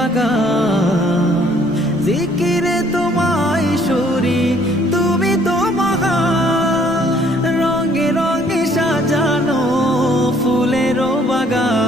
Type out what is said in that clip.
বাগান, জিকিরে তোমায় সুরি, তুমি তো মহান। রঙে রঙে সাজানো ফুলের বাগান,